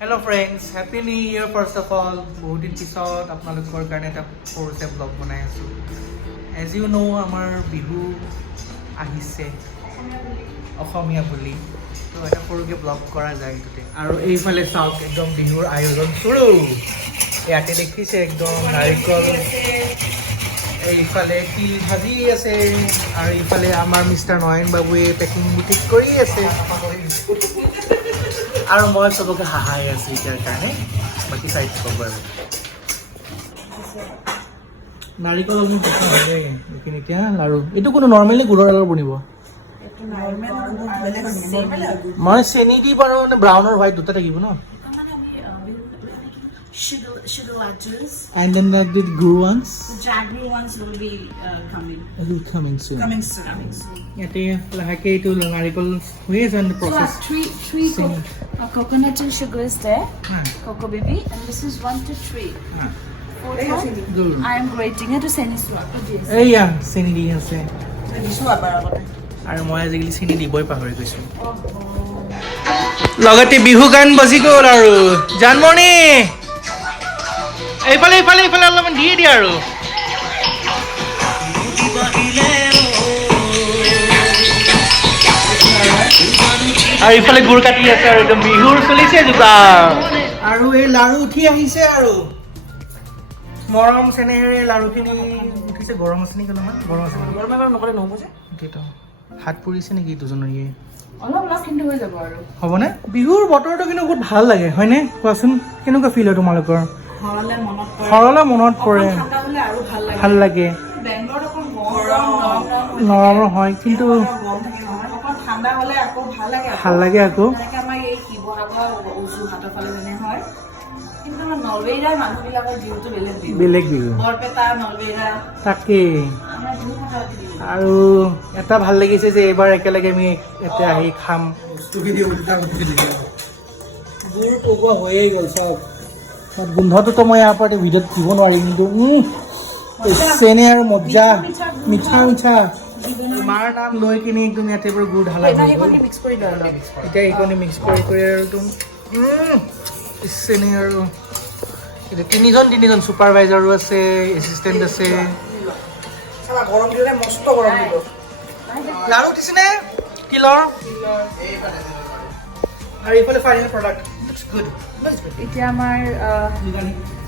Hello friends, Happy New Year first of all. বহুত দিন পিছত আপোনালোকৰ কাৰণে এটা সৰুছে ব্লগ বনাই আছোঁ. As you know, আমাৰ বিহু আহিছে অসমীয়া বুলি, তো এটা সৰুকৈ ব্লগ কৰা যায় এইটোতে. আৰু এইফালে চাওক একদম বিহুৰ আয়োজন সৰু. ইয়াতে দেখিছে একদম নাৰিকল, এইফালে তিল ভাজি আছে, আৰু এইফালে আমাৰ মিষ্টাৰ নয়ন বাবুৱে পেকিং বুটিক কৰি আছে. আৰু মই চবকে হাহাই আছোঁ এতিয়াৰ কাৰণে. বাকী চাইড চাব বাৰু নাৰিকল অলপ দেখা হয় দেই এতিয়া. লাৰু এইটো কোনো নৰ্মেলি গুড়ৰ লাৰু বনিব? মই চেনি দি বাৰু মানে ব্ৰাউন আৰু হোৱাইট দুটা থাকিব ন? Sugar laddus. And then the gur ones? The jaggery ones will be coming. It will coming soon. Coming soon. ইয়াতে লাহেকে এইটো নাৰিকল হৈ আছে the process. So three coconut and sugar is there. Cocoa baby, and this is 1 to 3. Gur. I am grating it to send it to এইয়া চেনি দি আছে. আৰু মই আজিকালি চেনি দিবই পাহৰি গৈছোঁ. লগতে বিহু গান বাজি গ'ল আৰু জানমণি এইফালে এইফালে এইফালে অলপমান দিয়ে দিয়া আৰু ইফালে গুৰ কাটি আছে আৰু একদম বিহুৰ চলিছে যোগাৰ. আৰু এই লাৰু উঠি আহিছে আৰু মৰম চেনেহেৰে লাৰুখিনি উঠিছে. গৰম আছে নেকি অলপমান? গৰম আছে গৰম এবাৰ নকৰে নহ'ব যে এইটো. হাত পৰিছে নেকি দুজনৰে? অলপ কিন্তু হৈ যাব আৰু হ'বনে? বিহুৰ বতৰটো কিন্তু বহুত ভাল লাগে হয়নে? কোৱাচোন কেনেকুৱা ফিল হয় তোমালোকৰ? ঘৰলৈ মনত পৰে, ভাল লাগে. নৰম হয় কিন্তু ভাল লাগে আকৌ. বেলেগ বিহু তাকেই. আৰু এটা ভাল লাগিছে যে এইবাৰ একেলগে আমি ইয়াতে আহি খাম. গুড় পগোৱা হৈয়ে গ'ল চাওক. গোন্ধটোতো মই ইয়াৰ পৰা ভিডিঅ'ত দিব নোৱাৰিম, কিন্তু চেনে আৰু মজ্জা মিঠা মিঠা মাৰ নাম লৈ কিনি একদম ইয়াতে পৰা গুড় ঢালা এতিয়া এইখিনি মিক্স কৰি কৰি আৰু একদম চেনে. আৰু এতিয়া তিনিজন ছুপাৰভাইজাৰো আছে, এছিষ্টেণ্ট আছে. লাৰু উঠিছেনে তিলৰ? আৰু এইফালে ফাইনেল প্ৰডাক্ট লুকছ গুড. এতিয়া আমাৰ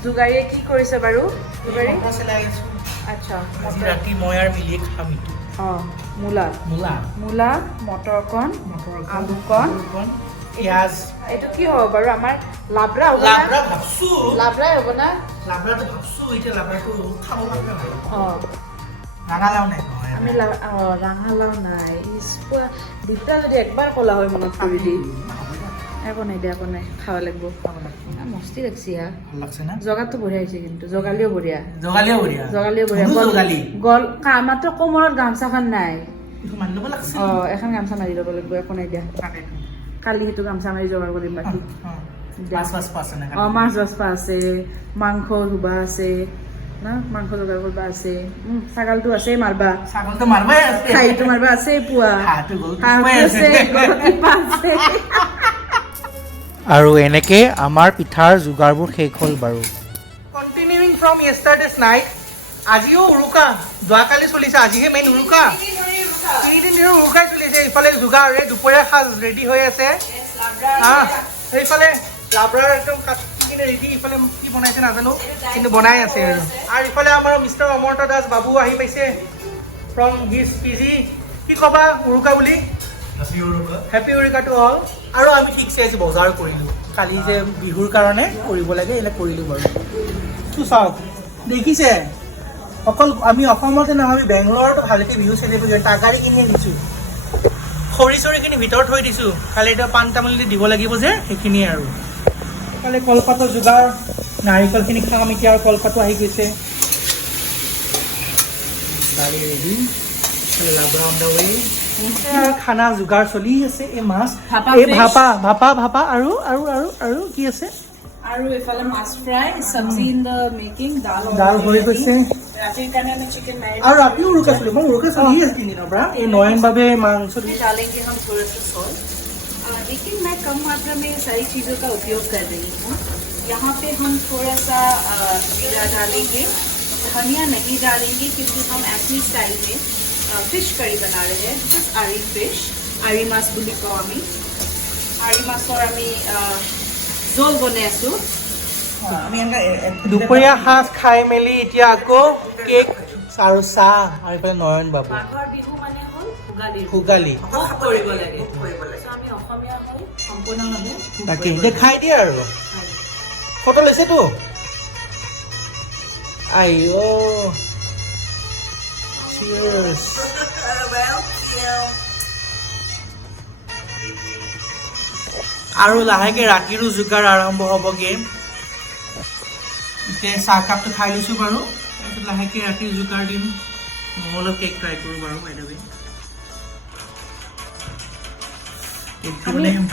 যোগাৰীয়ে কি কৰিছে বাৰু? যোগাৰী আচ্ছা ৰাতি মই আৰু মিলিয়ে খাম এইটো. মূলা, মটৰকণ, আলুকণ, পিঁয়াজ. এইটো কি হ'ব বাৰু? আমাৰ লাবৰা হ'ব না? লাবৰাই হ'ব না? লাবৰাটো ভাবছোঁ এতিয়া লাবৰাটো খাব লাগে. অঁ ৰাঙালাও নাই আমি ৰাঙালাও নাই. দুটা যদি একবাৰ ক'লা হয় মনত কৰি দি একো নাই দে, একো নাই, খাব লাগিব. মস্তি লাগছি হা. ভাল লাগছে না? জগাটো বঢ়িয়া হৈছে কিন্তু জগালিও বঢ়িয়া. গল মাত্ৰ কোমৰত গামচাখন নাই. অঁ এখন গামচা মাৰি ল'ব লাগিব. একো নাই দিয়া, কালি সেইটো গামচা মাৰি যোগাৰ কৰিম. বাকী অঁ মাছ বাছপা আছে, মাংস ধুবা আছে না, মাংস যোগাৰ কৰিব আছে, ছাগালটো আছে মাৰবা, খাহীটো মাৰবা আছে, পুৱা আছে. আৰু এনেকে আমাৰ পিঠাৰ যোগাৰবোৰ শেষ হ'ল বাৰু. কণ্টিনিউইং ফ্ৰম য়েষ্টাৰডেজ নাইট. আজিও উৰুকা, যোৱাকালি চলিছে, আজিহে মেইন উৰুকা. 3 দিন ধৰি উৰুকাই চলিছে. ইফালে যোগাৰ দুপৰীয়া সাজ ৰেডি হৈ আছে. সেইফালে লাবৰাৰ একদম কাটি কিনে ৰেডি. ইফালে কি বনাইছে নাজানো, কিন্তু বনাই আছে আৰু ইফালে আমাৰ মিষ্টাৰ অমৰ্ত দাস বাবু আহি পাইছে ফ্ৰম হিজ পিজি. কি ক'বা উৰুকা বুলি? হেপী উৰুকাটো হ'ল. আৰু আমি ঠিকছে আজি বজাৰ কৰিলোঁ. কালি যে বিহুৰ কাৰণে কৰিব লাগে এইবিলাক কৰিলোঁ বাৰু. তো চাওক দেখিছে, অকল আমি অসমতে নহয়, আমি বেংগলৰতো ভালকৈ বিহু চেলিব্ৰেট টাগাৰি কিনি আনিছোঁ. খৰি চৰিখিনি ভিতৰত থৈ দিছোঁ, খালি এতিয়া পাণ তামোলি দিব লাগিব যে সেইখিনিয়ে. আৰু কালি কলপাতৰ যোগাৰ, নাৰিকলখিনি খাম এতিয়া. আৰু কলপাতো আহি গৈছে, দালি ৰেডি, লাবৰা অন দ্য ৱে. খানা যোগাৰ চলি আছে. এই মাছ, এই ভাপা আৰু আৰু আৰু আৰু কি আছে? আৰু এফালে মাছ ফ্ৰাই, সবজি ইন দ্য মেকিং, দাল হৈ গৈছে. আৰু ৰাতিও উৰুকা চলি, মই উৰুকা চলি আছে 3 দিনৰ পৰা. এই নয়ন বাবে মাংস लेकिन मैं कम मात्रा में सारी चीज़ों का उपयोग कर रही हूँ। यहाँ पे हम थोड़ा सा जीरा डालेंगे, धनिया नहीं डालेंगे क्योंकि हम एथनिक स्टाइल में फिश करी बना रहे हैं। दिस इज आरी फिश, आरी माছ বুলি কওঁ আমি। আৰি মাছৰ আমি জোল বনাই আছোঁ। দুপৰীয়া সাজ খাই মেলি এতিয়া আকৌ কেক আৰু চাহ আৰু এইফালে নয়ন বাবু মাঘৰ বিহু মানে হ'ল ভোগালী ভোগ কৰিব লাগে। আমি অসমীয়া হৈ সম্পূৰ্ণভাৱে তাকে এতিয়া খাই দিয়ে আৰু ফটো লৈছেতো আইঅ চিয়াৰ্ছ আৰু লাহেকে ৰাতিৰো যোগাৰ আৰম্ভ হ'বগে এতিয়া চাহকাপটো খাই লৈছোঁ বাৰু তাৰপিছত লাহেকে ৰাতিৰ যোগাৰ দিম মই অলপ কেক ট্ৰাই কৰোঁ বাৰু বাইদেৱে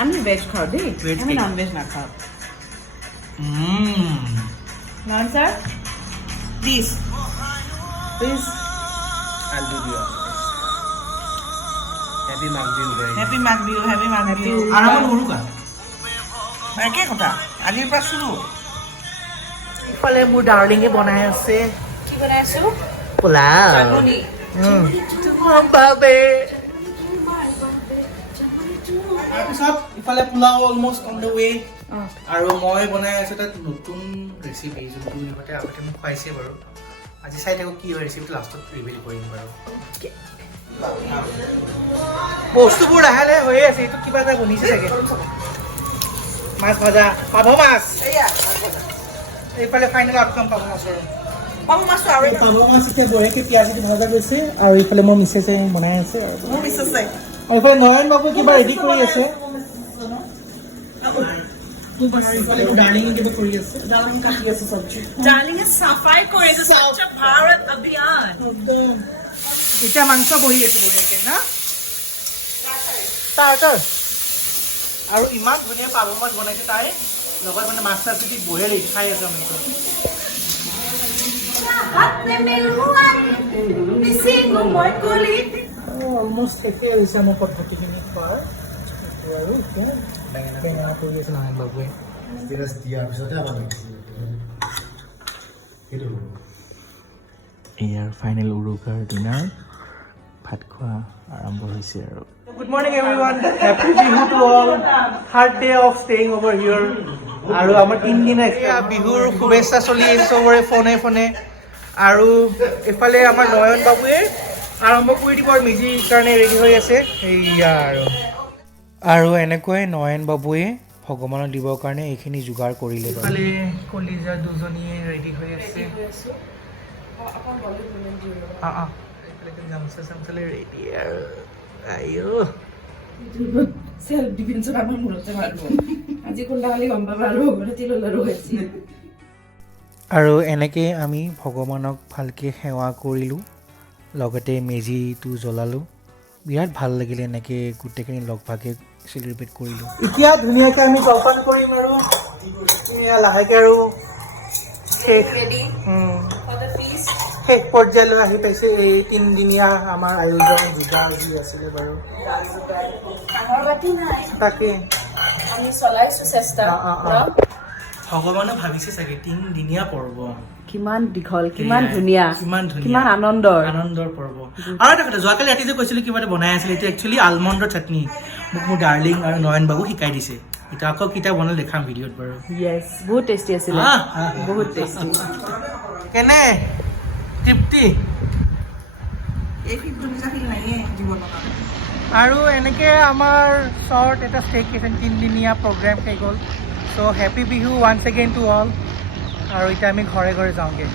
আমি ভেজ খাওঁ দেই, Veg আমি cake. নন ভেজ নাখাওঁ। Non sir please please I'll do the honors. Happy Mag Bihu, guys. Happy Magh Bihu happy Magh Bihu Happy- আৰামত উৰুকা একে কথা আজিৰ পৰা শুৰু ইফালে মোৰ ডাৰ্লিঙে বনাই আছে কি বনাই আছো? পোলাও চাটনি। তোমাৰ বাবে তাৰপিছত ইফালে pulao almost on the way আৰু মই বনাই আছোঁ তাত নতুন ৰেচিপি যোনটো ইহঁতে আগতে মোক খুৱাইছে বাৰু আজি চাই থাকোঁ কি হয় ৰেচিপিটো লাষ্টত ৰিভিল কৰিম বাৰু বস্তুবোৰ লাহে লাহে হৈয়ে আছে এইটো কিবা এটা বনিছে চাগে মাছ ভাজা পাভ মাছ এইফালে ফাইনেল আউটকাম পাভ মাছৰ পাব মাছটো আৰু পাভ মাছ এতিয়া বঢ়িয়াকৈ পিঁয়াজটো ভজা গৈছে আৰু এইফালে মোৰ মিছেছে বনাই আছে আৰু মোৰ বিশ্বাস নাই আৰু এইফালে নয়ন বাবু কিবা ৰেডি কৰি আছে ইফালে মোৰ ডাৰ্লিঙে কিবা কৰি আছে ডালিম কাটি আছে চব্জি ডালিঙে সাফাই কৰিছে স্বচ্ছ ভাৰত অভিযান। এতিয়া মাংস বহি আছে বঢ়িয়াকৈ না starter আৰু ইমান ধুনীয়া পাভ মাছ বনাইছে তাই লগত মানে মাছ চাছ দি বঢ়িয়া খাই আছে আমি অলমষ্ট শেষেই হৈছে আমাৰ পদ্ধতিখিনি খোৱাৰ আৰু এতিয়া বেঙেনা কৰি আছে নয়ন বাবুৱে ষ্টেটাছ দিয়াৰ পিছতে আমাৰ সেইটো ইয়াৰ ফাইনেল উৰুকাৰ দিনাৰ ভাত খোৱা আৰম্ভ হৈছে আৰু good morning everyone happy Bihu to all third day of staying over here আৰু আমাৰ তিনিদিনা বিহুৰ শুভেচ্ছা চলি আছে চবৰে ফোনে ফোনে আৰু এইফালে আমাৰ নয়ন বাবুৱে আৰম্ভ কৰি দিব আৰু মেজিৰ কাৰণে ৰেডি হৈ আছে সেয়া আৰু এনেকৈ নয়ন বাবুৱে ভগৱানক দিবৰ কাৰণে এইখিনি যোগাৰ কৰিলে এইফালে কলিজা দুজনীয়ে ৰেডি হৈ আছে গামোচা চামচালে ৰেডি আৰু আইঅ সেলফ ডিফেন্সত আমাৰ মূৰতে মাৰিব। আজি কোনটা খালি গম পাবা আৰু তিলৰ লাৰু খাইছি। আৰু এনেকৈ আমি ভগৱানক ভালকৈ সেৱা কৰিলোঁ লগতে মেজিটো জ্বলালোঁ বিৰাট ভাল লাগিলে এনেকৈ গোটেইখিনি লগ ভাগে চেলিব্ৰেট কৰিলোঁ এতিয়া ধুনীয়াকৈ আমি জলপান কৰিম আৰু ধুনীয়া লাহেকৈ আৰু শেষ শেষ পৰ্যায়লৈ আহি পাইছে এই তিনিদিনীয়া আমাৰ আয়োজন যোগাৰ যি আছিলে বাৰু ডাঙৰ বাতি নাই, তাকে আমি চলাইছো চেষ্টা। ভগৱানে ভাবিছে চাগে তিনিদিনীয়া পৰ্ব কিমান দীঘল, কিমান ধুনীয়া, কিমান ধুনীয়া কিমান আনন্দৰ। আনন্দৰ পৰ্ব আৰু এটা কথা যোৱাকালি ৰাতি যে কৈছিলোঁ কিবা এটা বনাই আছিলে এইটো একচুৱেলি আলমণ্ডৰ চাটনি মোক মোৰ ডাৰ্লিং আৰু নয়ন বাবু শিকাই দিছে এতিয়া আকৌ কিটা বনালে দেখাম ভিডিঅ'ত বাৰু য়েছ, বহুত টেষ্টি আছিলে, বহুত টেষ্টি। কেনে তৃপ্তি এই ফিল্ডটো ফিল নাইয়ে জীৱনত আৰু এনেকৈ আমাৰ শ্বৰ্ট এটা ষ্টেকেশ্যন তিনিদিনীয়া প্ৰগ্ৰেম শেষ গ'ল so' happy Bihu once again to all আৰু এতিয়া আমি ঘৰে ঘৰে যাওঁগৈ